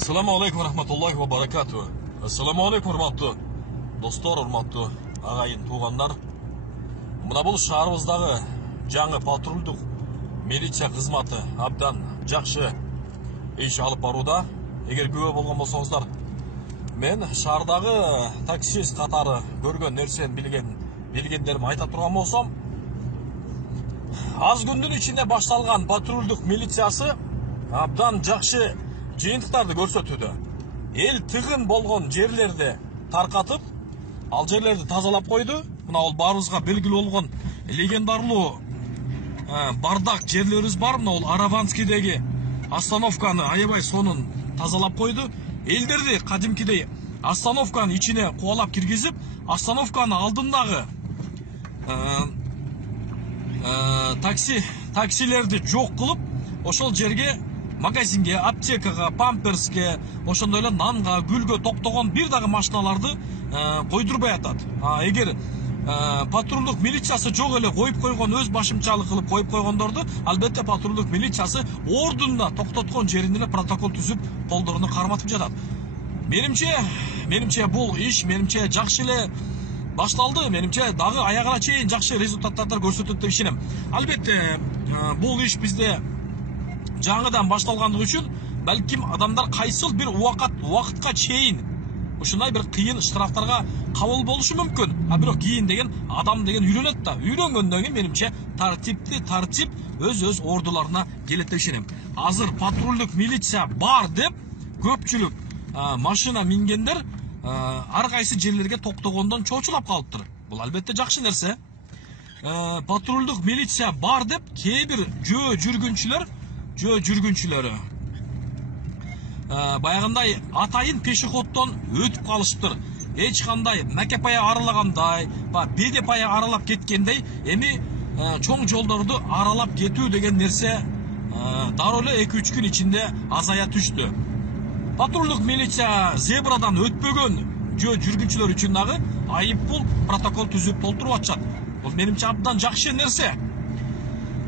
Assalamu alaikum rahmatullahi wa barakatuh. Assalamu alaikum урматтуу достор, урматтуу агайын туугандар. Мына бул шаарыбыздагы жаңы патрулдук милиция кызматы абдан жакшы иш алып барууда. Эгер күбө болгон болсоңуздар, мен шаардагы таксист катары көргөн нерсени билгендерим айта турган болсом, аз күндүн ичинде башталган патрулдук милициясы абдан жакшы жыйынтыктарды көрсөтүүдө. Эл тыгын болгон жерлерди таркатып, ал жерлерди тазалап койду. Мына ол баарыбызга белгилүү болгон легендарлуу бардак жерлерибиз бар. Мына ол Араванскийдеги остановканы аябай сонун тазалап койду. Элдерди кадимкидей остановканын ичине кубалап киргизип, остановканын алдындагы таксилерди жок кылып, ошол жерге магазинге, аптекага, памперске, ошондой эле нанга, гүлгө токтогон бир дагы машиналарды койдурбай атат. Эгер патрулдук милициясы жок эле коюп койгон, өз башымчалык кылып коюп койгондорду, албетте патрулдук милициясы ордунда токтоткон жеринде эле протокол түзүп, колдоруну карматып жатат. Менимче бул иш жакшы эле башталды. Менимче дагы аягына чейин жакшы результаттар көрсөтөт деп ишенем. Албетте бул иш бизде жаңыдан башталгандыгы үчүн балким адамдар кайсыл бир убакытка чейин ушундай бир кыйын штрафтарга кабыл болушу мүмкүн. Бирок кийин деген адам деген үйрөнөт да. Үйрөнгөндөн кийин менимче тартип өз ордуларына келет деп ишенем. Азыр патрулдук милиция бар деп көпчүлүк машина мингендер ар кайсы жерлерге токтогондон чочулап калыптыр. Бул албетте жакшы нерсе. Патрулдук милиция бар деп кээ бир жөө жүргүнчүлөрү баягындай атайын пешеходдон өтүп калышыптыр. Эч кандай макепая аралагандай, бедепая аралап кеткендей, эми чоң жолдорду аралап кетүү деген нерсе дароо эле 2-3 күн ичинде азая түштү. Патрулдук милиция зебрадан өтпөгөн жөө жүргүнчүлөр үчүн дагы айыппул протокол түзүп толтуруп атышат. Бул менимче абдан жакшы нерсе.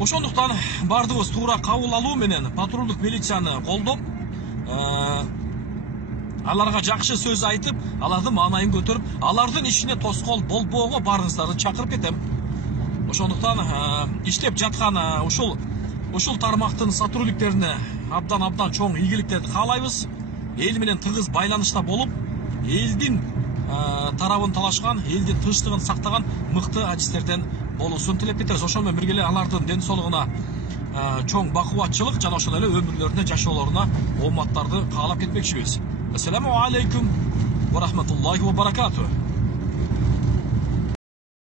Ошондуктан бардыгыбыз туура кабыл алуу менен патрулдук милицияны колдоп, аларга жакшы сөз айтып, алардын маанайын көтөрүп, алардын ишине тоскоол болбоого барыңыздарды чакырып кетем. Ошондуктан иштеп жаткан ушул тармактын сотрудниктерине абдан чоң ийгиликтерди каалайбыз. Эл менен тыгыз байланышта болуп, элдин тарабын талашкан, элдин тынчтыгын сактаган мыкты адистерден болуусун тилеп кетебиз. Ошол менен бирге эле алардын ден соолугуна чоң бакубатчылык жана ошол эле өмүрлөрүнө, жашоолоруна ооматтарды каалап кетмекчибиз. Ассаламу алейкум ва рахматуллахи ва баракатух.